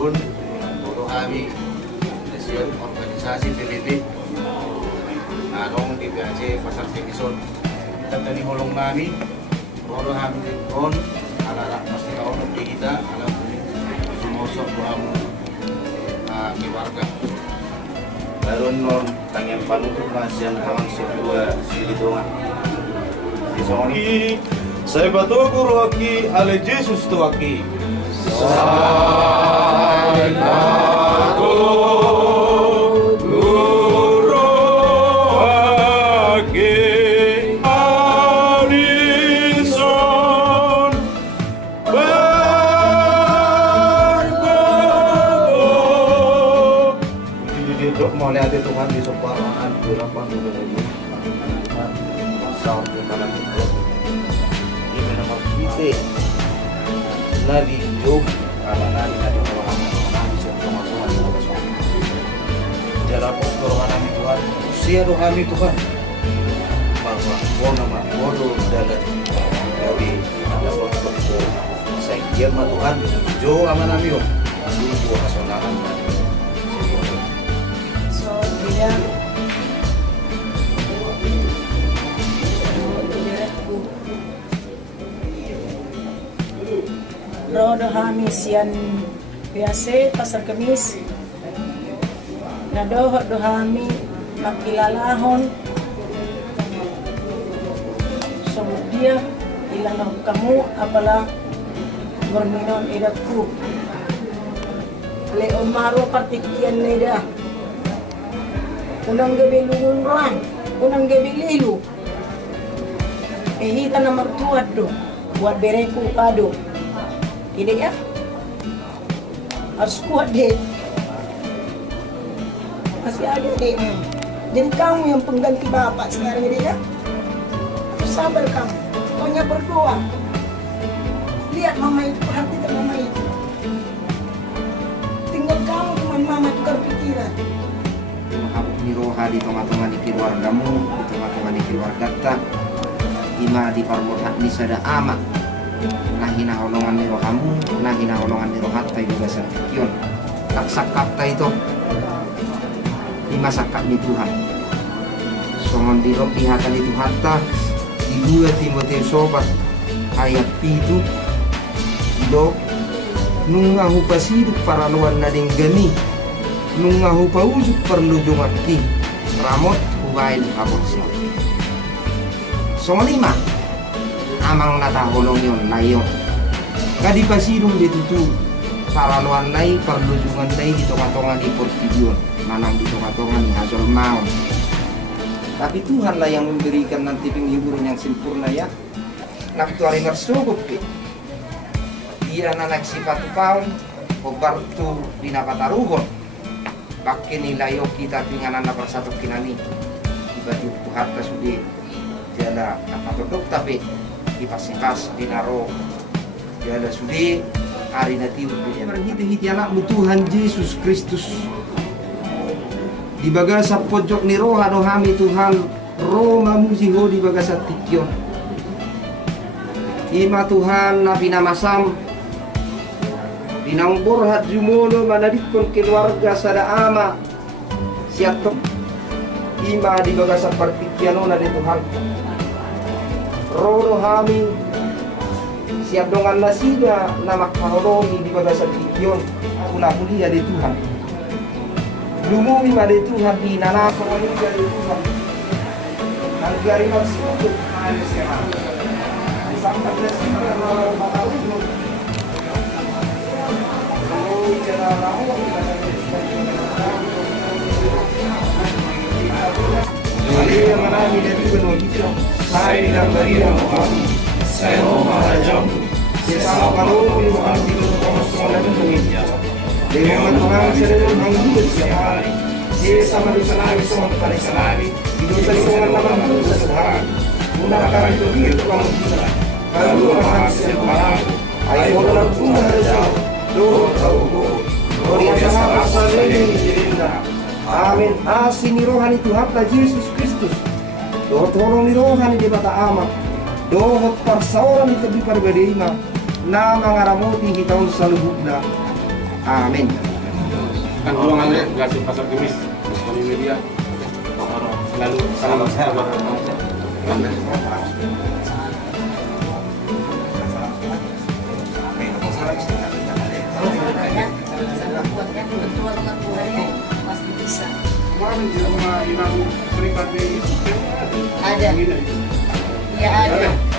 Jun, Bodo kami, Presiden Organisasi PBB, Narong DPAC Pasar Tebison. Kita tadi holong kami, Bodo kami pun, anak-anak pasti kau nanti kita, anak semua sok kamu keluarga. Baru non tangan panutup nasian kawan sebuah silidongan. Di sana saya batu guru aki ale Yesus tu aki. Mulai ada Tuhan di separuhan berapa bulan ini sampai pada itu ini nama kita lagi jauh karena ada orang-orang bisa teman-teman di atas jalan pos rohani Tuhan usia rohani Tuhan bahwa nama bodoh dalam dari ada waktu saya kira Tuhan jauh aman amil masih jauh kesonakan Rodo kami sian biasa pasar Kemis. Nadohot do kami makilalahon. So dia ilang kamu apalah berminon idakku. Leon maro partikian leda. Unang gabi lungunran, unang gabi lilu. Hita na martuad do, buat bereku kado. Tidak ya? Harus kuat deh. Masih ada deh. Jadi kamu yang pengganti bapak sekarang ini ya. Harus sabar kamu. Pokoknya berdoa. Lihat mama itu, perhatikan mama itu. Tinggal kamu teman mama tukar pikiran. Di roha di tengah-tengah di keluargamu, di tengah-tengah di keluarga ta, ima di parmurhat di sada ama, nahina holongan di rohamu, nahina holongan di rohat ta juga santikion, tak sakap ta itu, ima sakap di Tuhan, songon di rok dihatan di Tuhan ta, di 2 Timotius sobat ayat itu, do nungahu pasiduk para luan nading gani. Nungahu paujuk perlu jumaki ramot huwain kabot siap. Songo 5 amang nata holong yon layon. Kadi pasidung ditutu paraluan nai perlu jungan nai di tonga-tonga di portidion manang di tonga-tonga ni hazol maun. Tapi Tuhanlah yang memberikan nanti penghiburan yang sempurna ya. Naktu hari ngersugup dia nanak sifat paun obartu di napataruhon. Pakai nilai kita dengan anak bersatu kinani tiba-tiba harta sudah jala apa produk tapi dipasikas dinaro jala sudah hari nanti dia berhiti-hiti anak Tuhan Yesus Kristus di bagasa pojok ni roha dohami Tuhan Roma muziho di bagasa tikyon ima Tuhan nabi namasam Inang burhat jumono manadikon keluarga sada ama siatok ima di bagasa partikiano na di Tuhan rono hami siap dongan nasiga nama karologi di bagasa tikion kuliah di Tuhan lumumi ma di Tuhan di nanako maniga di Tuhan nanggari maksuduk sampai nasiga na makaulog Maria manami dari penuntut, saya dan Maria Muhammad, saya maharajamu, sesama kalau Tuhan tidak kosong dan dunia, dengan Tuhan sedang menghidup setiap hari, sesama dosa nabi semua pada nabi, hidup dengan nama dosa Tuhan, gunakan itu dia Tuhan kita, kalau Tuhan setiap malam, ayo dalam Tuhan jauh. Doa tahu, gloria sama saling dirinda. Amin. Asini rohani Tuhan Yesus Kristus. Doa tolong di rohani di mata ama. Doa persauran itu di perbedaan. Nama ngaramoti di tahun selalu bukda. Amin. Kan ruangan Gasing Pasar Kemis, kami media selalu salam sehat. Pasti bisa. Kemarin di rumah Inang Serikat itu Ada. ada. Ya ada.